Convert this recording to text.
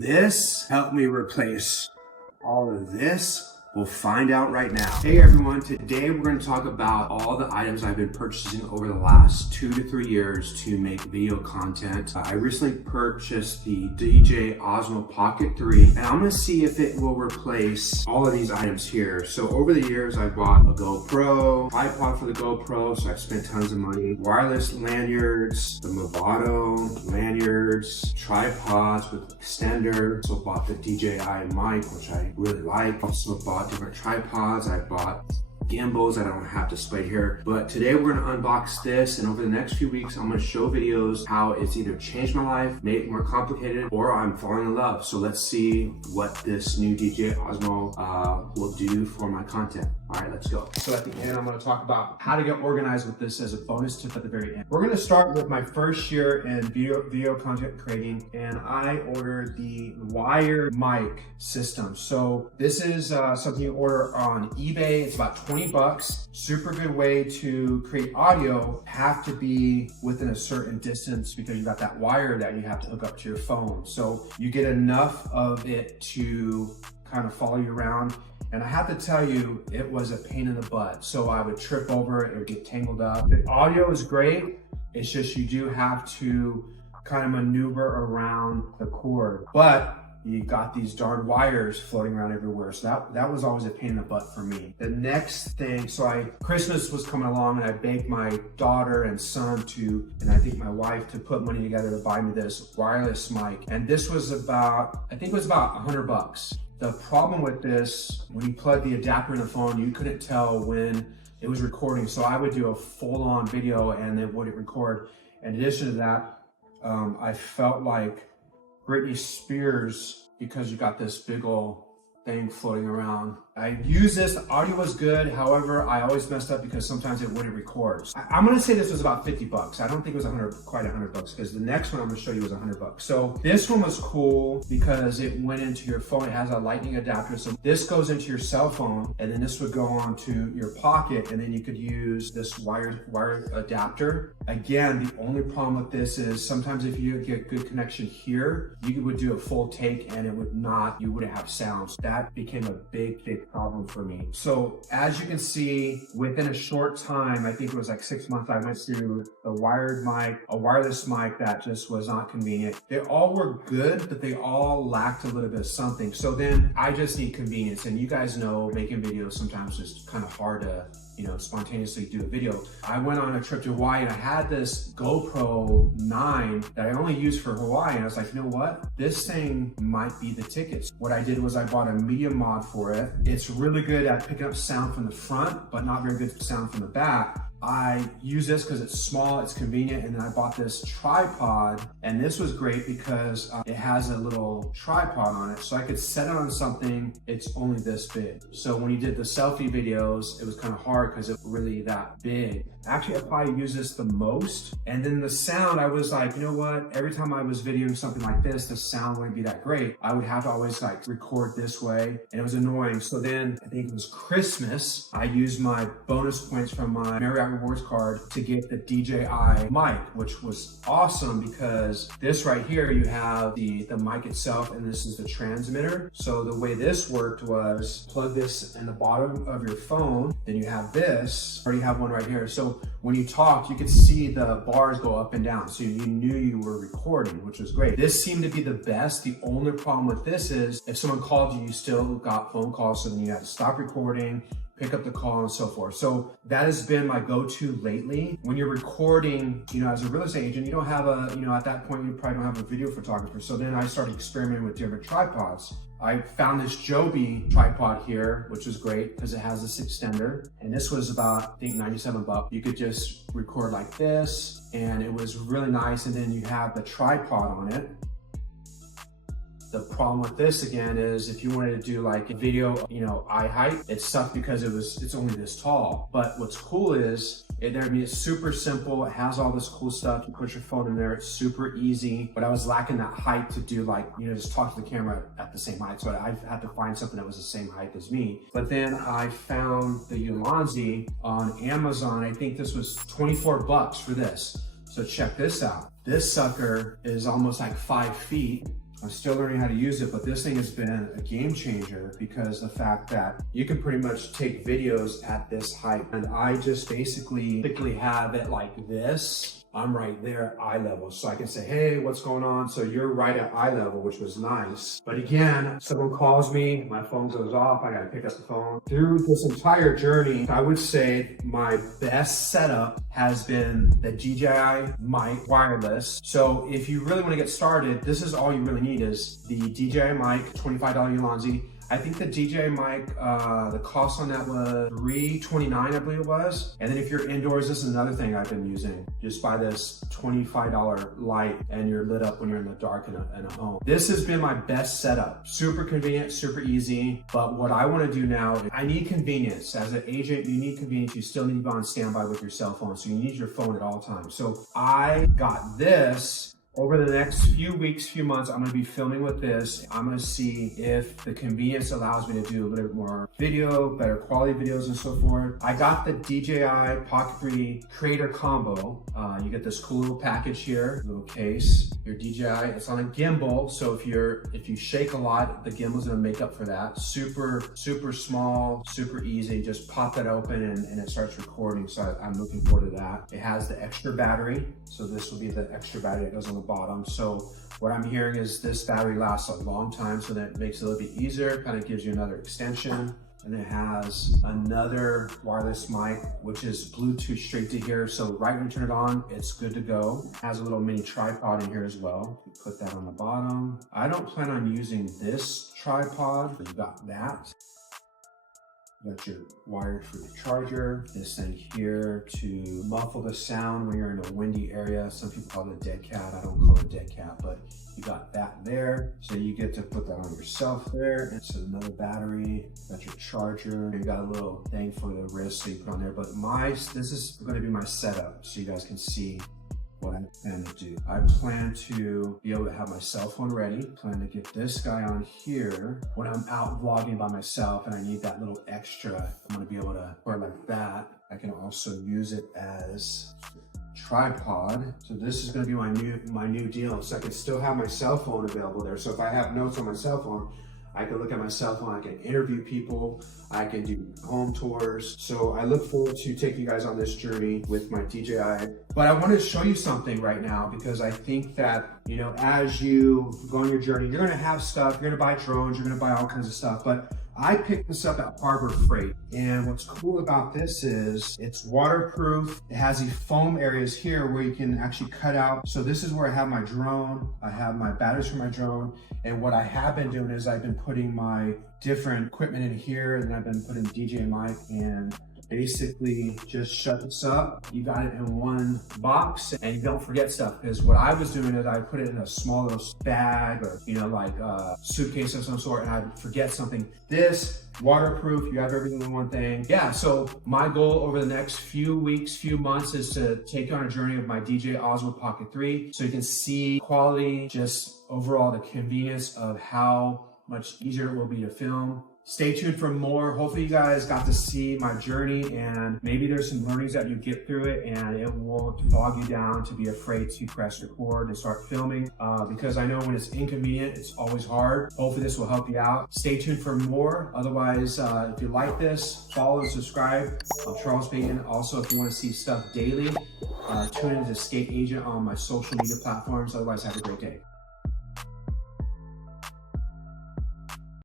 This helped me replace all of this. We'll find out right now. Hey everyone, today we're going to talk about all the items I've been purchasing over the last 2 to 3 years to make video content. I recently purchased the DJI Osmo Pocket 3, and I'm going to see if it will replace all of these items here. So over the years, I bought a GoPro, tripod for the GoPro, so I've spent tons of money, wireless lanyards, the Movado lanyards, tripods with extender. So bought the DJI mic, which I really like. Also bought different tripods. I bought gimbals. I don't have display here, but today we're going to unbox this, and over the next few weeks I'm going to show videos how it's either changed my life, made it more complicated, or I'm falling in love. So let's see what this new DJI Osmo will do for my content. All right, let's go. So at the end, I'm going to talk about how to get organized with this as a bonus tip at the very end. We're going to start with my first year in video content creating, and I ordered the wired mic system. So this is something you order on eBay. It's about 20 bucks. Super good way to create audio. Have to be within a certain distance because you got that wire that you have to hook up to your phone. So you get enough of it to kind of follow you around. And I have to tell you, it was a pain in the butt. So I would trip over it, it would get tangled up. The audio is great. It's just you do have to kind of maneuver around the cord. But you got these darn wires floating around everywhere. So that was always a pain in the butt for me. The next thing, Christmas was coming along, and I begged my daughter and son and I think my wife to put money together to buy me this wireless mic. And this was about, I think it was about 100 bucks. The problem with this, when you plug the adapter in the phone, you couldn't tell when it was recording. So I would do a full-on video and then would it record. In addition to that, I felt like Britney Spears because you got this big old thing floating around. I used this, the audio was good. However, I always messed up because sometimes it wouldn't record. I'm gonna say this was about 50 bucks. I don't think it was quite 100 bucks because the next one I'm gonna show you was 100 bucks. So this one was cool because it went into your phone. It has a lightning adapter. So this goes into your cell phone, and then this would go onto your pocket, and then you could use this wired adapter. Again, the only problem with this is sometimes if you get good connection here, you would do a full take and you wouldn't have sound. So that became a big problem for me. So as you can see, within a short time, I think it was like 6 months, I went through the wired mic, a wireless mic that just was not convenient. They all were good, but they all lacked a little bit of something. So then I just need convenience. And you guys know making videos sometimes is kind of hard to spontaneously do a video. I went on a trip to Hawaii and I had this GoPro 9 that I only used for Hawaii. And I was like, you know what? This thing might be the ticket. What I did was I bought a media mod for it. It's really good at picking up sound from the front, but not very good sound from the back. I use this because it's small, it's convenient, and then I bought this tripod, and this was great because it has a little tripod on it, so I could set it on something. It's only this big. So when you did the selfie videos, it was kind of hard because it was really that big. Actually, I probably use this the most. And then the sound, I was like, you know what? Every time I was videoing something like this, the sound wouldn't be that great. I would have to always record this way, and it was annoying. So then I think it was Christmas. I used my bonus points from my Marriott Rewards card to get the DJI mic, which was awesome because this right here, you have the mic itself, and this is the transmitter. So the way this worked was plug this in the bottom of your phone, then you have this, I already have one right here. So when you talked, you could see the bars go up and down. So you knew you were recording, which was great. This seemed to be the best. The only problem with this is if someone called you, you still got phone calls. So then you had to stop recording, pick up the call, and so forth. So that has been my go-to lately. When you're recording, as a real estate agent, you don't have at that point, you probably don't have a video photographer. So then I started experimenting with different tripods. I found this Joby tripod here, which was great because it has this extender. And this was about, I think, 97 bucks. You could just record like this, and it was really nice. And then you have the tripod on it. The problem with this again is if you wanted to do like a video, eye height, it sucked because it's only this tall. But what's cool is it's super simple. It has all this cool stuff. You put your phone in there. It's super easy. But I was lacking that height to do just talk to the camera at the same height. So I had to find something that was the same height as me. But then I found the Ulanzi on Amazon. I think this was 24 bucks for this. So check this out. This sucker is almost like 5 feet. I'm still learning how to use it, but this thing has been a game changer because the fact that you can pretty much take videos at this height. And I just basically have it like this. I'm right there at eye level. So I can say, hey, what's going on? So you're right at eye level, which was nice. But again, someone calls me, my phone goes off, I gotta pick up the phone. Through this entire journey, I would say my best setup has been the DJI mic wireless. So if you really wanna get started, this is all you really need is the DJI mic, $25 Ulanzi. I think the DJI mic, the cost on that was $329, I believe it was. And then if you're indoors, this is another thing I've been using. Just buy this $25 light and you're lit up when you're in the dark in a home. This has been my best setup. Super convenient, super easy. But what I want to do now is I need convenience. As an agent, you need convenience. You still need to be on standby with your cell phone. So you need your phone at all times. So I got this. Over the next few weeks, few months, I'm gonna be filming with this. I'm gonna see if the convenience allows me to do a little bit more video, better quality videos and so forth. I got the DJI Pocket 3 Creator Combo. You get this cool little package here, little case. Your DJI, it's on a gimbal, so if you shake a lot, the gimbal's gonna make up for that. Super, super small, super easy. Just pop that open and it starts recording, so I'm looking forward to that. It has the extra battery, so this will be the extra battery that goes on the bottom. So what I'm hearing is this battery lasts a long time, so that makes it a little bit easier, kind of gives you another extension. And it has another wireless mic, which is Bluetooth straight to here. So right when you turn it on, it's good to go. It has a little mini tripod in here as well. You put that on the bottom. I don't plan on using this tripod, but you got that. You got your wire for your charger, this thing here to muffle the sound when you're in a windy area. Some people call it a dead cat. I don't call it a dead cat, but you got that there. So you get to put that on yourself there. It's another battery, got your charger. You got a little thing for the wrist so you put on there. But this is gonna be my setup so you guys can see what I plan to do. I plan to be able to have my cell phone ready. Plan to get this guy on here when I'm out vlogging by myself and I need that little extra. I'm gonna be able to wear it like that. I can also use it as tripod. So this is gonna be my new deal. So I can still have my cell phone available there. So if I have notes on my cell phone, I can look at my cell phone, I can interview people, I can do home tours. So I look forward to taking you guys on this journey with my DJI. But I want to show you something right now because I think that, you know, as you go on your journey, you're gonna have stuff, you're gonna buy drones, you're gonna buy all kinds of stuff. But I picked this up at Harbor Freight. And what's cool about this is it's waterproof. It has these foam areas here where you can actually cut out. So this is where I have my drone. I have my batteries for my drone. And what I have been doing is I've been putting my different equipment in here, and I've been putting DJI mic and basically just shut this up. You got it in one box and you don't forget stuff. Because what I was doing is I put it in a small little bag or, you know, like a suitcase of some sort, and I would forget something. This, waterproof, you have everything in one thing. Yeah, so my goal over the next few weeks, few months is to take you on a journey of my DJI Osmo Pocket 3 so you can see quality, just overall the convenience of how much easier it will be to film. Stay tuned for more. Hopefully you guys got to see my journey and maybe there's some learnings that you get through it and it won't bog you down to be afraid to press record and start filming because I know when it's inconvenient, it's always hard. Hopefully this will help you out. Stay tuned for more. Otherwise, if you like this, follow and subscribe. I'm Charles Peyton. Also, if you want to see stuff daily, tune in to Skate Agent on my social media platforms. Otherwise, have a great day.